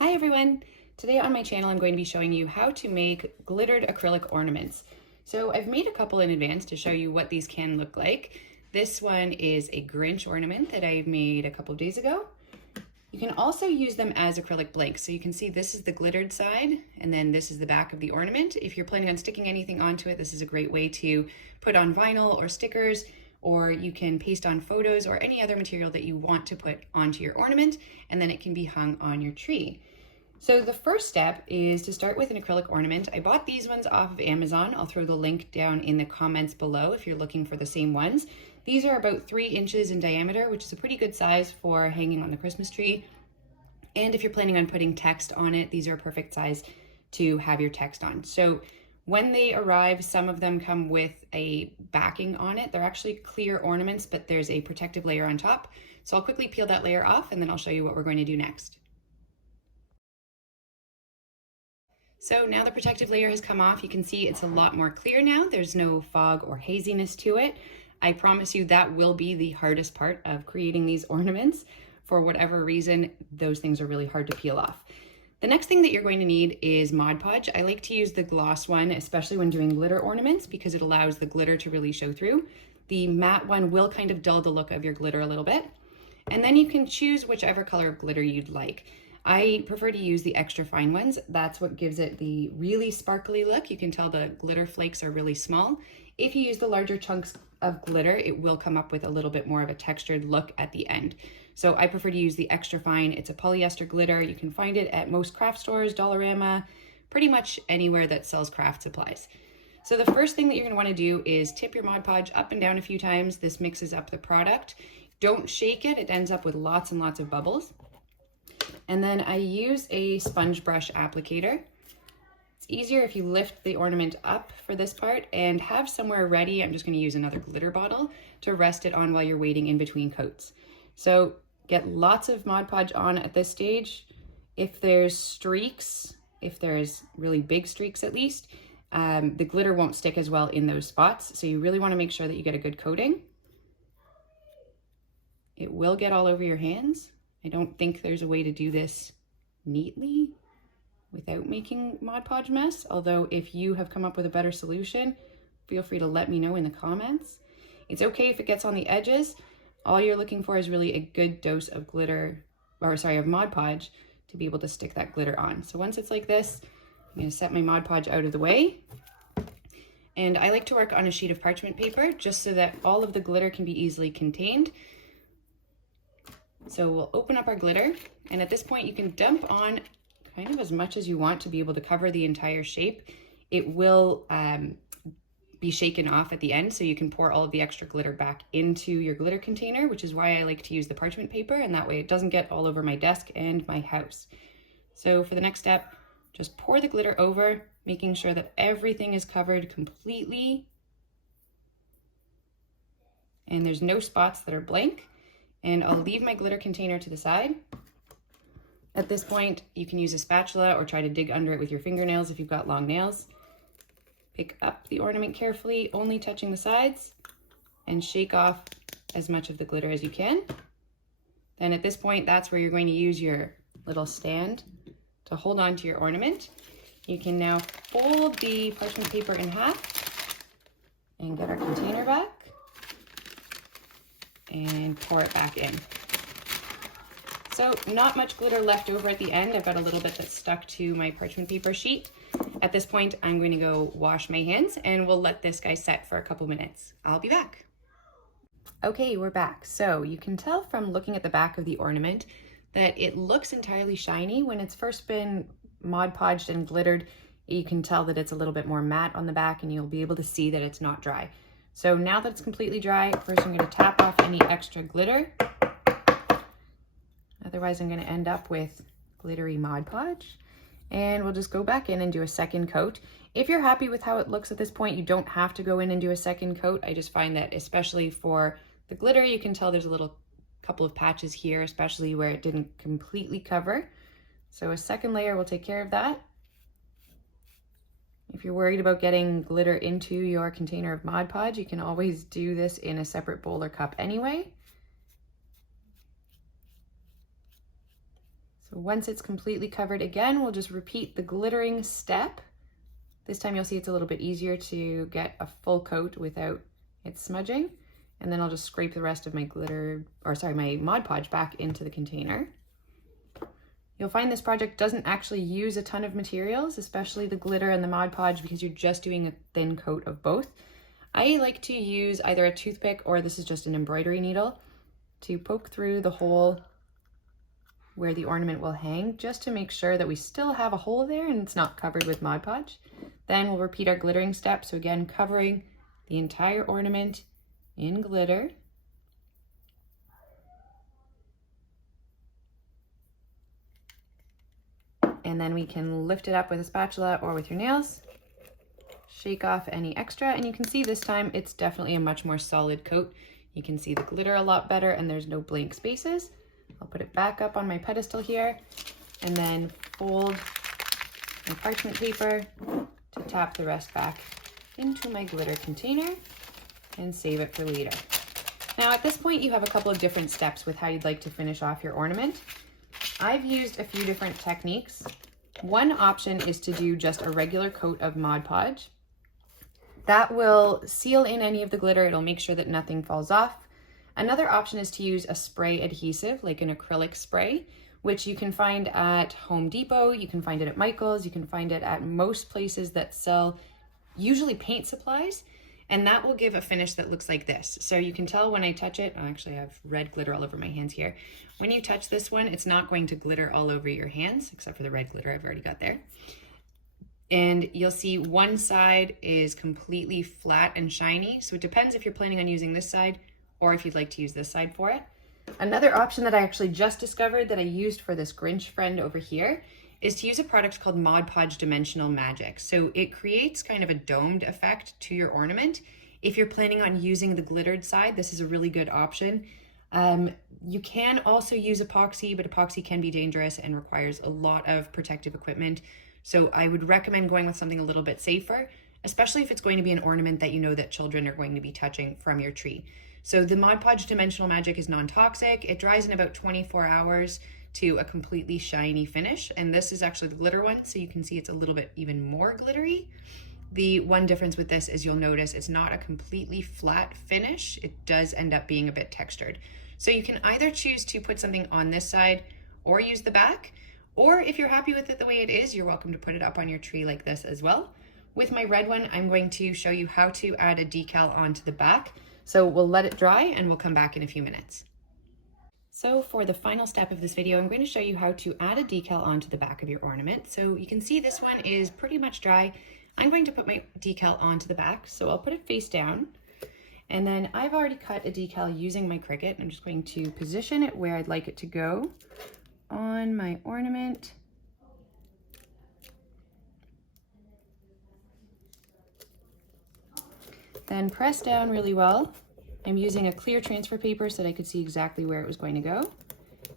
Hi everyone! Today on my channel I'm going to be showing you how to make glittered acrylic ornaments. So I've made a couple in advance to show you what these can look like. This one is a Grinch ornament that I made a couple of days ago. You can also use them as acrylic blanks. So you can see this is the glittered side and then this is the back of the ornament. If you're planning on sticking anything onto it, this is a great way to put on vinyl or stickers, or you can paste on photos or any other material that you want to put onto your ornament, and then it can be hung on your tree. So the first step is to start with an acrylic ornament. I bought these ones off of Amazon. I'll throw the link down in the comments below if you're looking for the same ones. These are about 3 inches in diameter, which is a pretty good size for hanging on the Christmas tree. And if you're planning on putting text on it, these are a perfect size to have your text on. So when they arrive, some of them come with a backing on it. They're actually clear ornaments, but there's a protective layer on top. So I'll quickly peel that layer off and then I'll show you what we're going to do next. So now the protective layer has come off. You can see it's a lot more clear now. There's no fog or haziness to it. I promise you that will be the hardest part of creating these ornaments. For whatever reason, those things are really hard to peel off. The next thing that you're going to need is Mod Podge. I like to use the gloss one, especially when doing glitter ornaments, because it allows the glitter to really show through. The matte one will kind of dull the look of your glitter a little bit. And then you can choose whichever color of glitter you'd like. I prefer to use the extra fine ones. That's what gives it the really sparkly look. You can tell the glitter flakes are really small. If you use the larger chunks of glitter, it will come up with a little bit more of a textured look at the end. So I prefer to use the extra fine. It's a polyester glitter. You can find it at most craft stores, Dollarama, pretty much anywhere that sells craft supplies. So the first thing that you're going to want to do is tip your Mod Podge up and down a few times. This mixes up the product. Don't shake it. It ends up with lots and lots of bubbles. And then I use a sponge brush applicator. It's easier if you lift the ornament up for this part and have somewhere ready. I'm just going to use another glitter bottle to rest it on while you're waiting in between coats. So get lots of Mod Podge on at this stage. If there's streaks, if there's really big streaks at least, the glitter won't stick as well in those spots. So you really want to make sure that you get a good coating. It will get all over your hands. I don't think there's a way to do this neatly without making Mod Podge mess. Although if you have come up with a better solution, feel free to let me know in the comments. It's okay if it gets on the edges. All you're looking for is really a good dose of of Mod Podge to be able to stick that glitter on. So once it's like this, I'm going to set my Mod Podge out of the way. And I like to work on a sheet of parchment paper just so that all of the glitter can be easily contained. So we'll open up our glitter, and at this point you can dump on kind of as much as you want to be able to cover the entire shape. It will be shaken off at the end, so you can pour all of the extra glitter back into your glitter container, which is why I like to use the parchment paper, and that way it doesn't get all over my desk and my house. So for the next step, just pour the glitter over, making sure that everything is covered completely and there's no spots that are blank. And I'll leave my glitter container to the side. At this point, you can use a spatula or try to dig under it with your fingernails if you've got long nails. Pick up the ornament carefully, only touching the sides, and shake off as much of the glitter as you can. Then at this point, that's where you're going to use your little stand to hold on to your ornament. You can now fold the parchment paper in half and get our container back and pour it back in. So not much glitter left over at the end. I've got a little bit that's stuck to my parchment paper sheet. At this point, I'm going to go wash my hands and we'll let this guy set for a couple minutes. I'll be back. Okay, we're back. So you can tell from looking at the back of the ornament that it looks entirely shiny. When it's first been Mod Podged and glittered, you can tell that it's a little bit more matte on the back and you'll be able to see that it's not dry. So now that it's completely dry, first I'm going to tap off any extra glitter. Otherwise I'm going to end up with glittery Mod Podge. And we'll just go back in and do a second coat. If you're happy with how it looks at this point, you don't have to go in and do a second coat. I just find that especially for the glitter, you can tell there's a little couple of patches here, especially where it didn't completely cover. So a second layer will take care of that. If you're worried about getting glitter into your container of Mod Podge, you can always do this in a separate bowl or cup anyway. So once it's completely covered, again, we'll just repeat the glittering step. This time you'll see it's a little bit easier to get a full coat without it smudging. And then I'll just scrape the rest of my my Mod Podge back into the container. You'll find this project doesn't actually use a ton of materials, especially the glitter and the Mod Podge, because you're just doing a thin coat of both. I like to use either a toothpick or this is just an embroidery needle to poke through the hole where the ornament will hang, just to make sure that we still have a hole there and it's not covered with Mod Podge. Then we'll repeat our glittering step. So again, covering the entire ornament in glitter. And then we can lift it up with a spatula or with your nails, shake off any extra, and you can see this time it's definitely a much more solid coat. You can see the glitter a lot better and there's no blank spaces. I'll put it back up on my pedestal here and then fold my parchment paper to tap the rest back into my glitter container and save it for later. Now at this point you have a couple of different steps with how you'd like to finish off your ornament. I've used a few different techniques. One option is to do just a regular coat of Mod Podge. That will seal in any of the glitter. It'll make sure that nothing falls off. Another option is to use a spray adhesive, like an acrylic spray, which you can find at Home Depot, you can find it at Michael's, you can find it at most places that sell usually paint supplies, and that will give a finish that looks like this. So you can tell when I touch it, oh, actually I have red glitter all over my hands here. When you touch this one, it's not going to glitter all over your hands, except for the red glitter I've already got there. And you'll see one side is completely flat and shiny. So it depends if you're planning on using this side or if you'd like to use this side for it. Another option that I actually just discovered that I used for this Grinch friend over here is to use a product called Mod Podge Dimensional Magic. So it creates kind of a domed effect to your ornament. If you're planning on using the glittered side, this is a really good option. You can also use epoxy, but epoxy can be dangerous and requires a lot of protective equipment. So I would recommend going with something a little bit safer, especially if it's going to be an ornament that you know that children are going to be touching from your tree. So the Mod Podge Dimensional Magic is non-toxic. It dries in about 24 hours to a completely shiny finish. And this is actually the glitter one, so you can see it's a little bit even more glittery. The one difference with this is you'll notice it's not a completely flat finish. It does end up being a bit textured. So you can either choose to put something on this side or use the back, or if you're happy with it the way it is, you're welcome to put it up on your tree like this as well. With my red one, I'm going to show you how to add a decal onto the back. So we'll let it dry and we'll come back in a few minutes. So for the final step of this video, I'm going to show you how to add a decal onto the back of your ornament. So you can see this one is pretty much dry. I'm going to put my decal onto the back. So I'll put it face down. And then I've already cut a decal using my Cricut. I'm just going to position it where I'd like it to go on my ornament. Then press down really well. I'm using a clear transfer paper so that I could see exactly where it was going to go.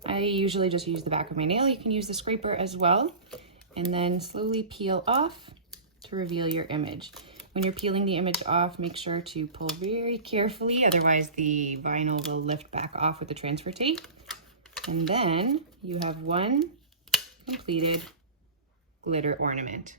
I usually just use the back of my nail. You can use the scraper as well. And then slowly peel off to reveal your image. When you're peeling the image off, make sure to pull very carefully, otherwise the vinyl will lift back off with the transfer tape. And then you have one completed glitter ornament.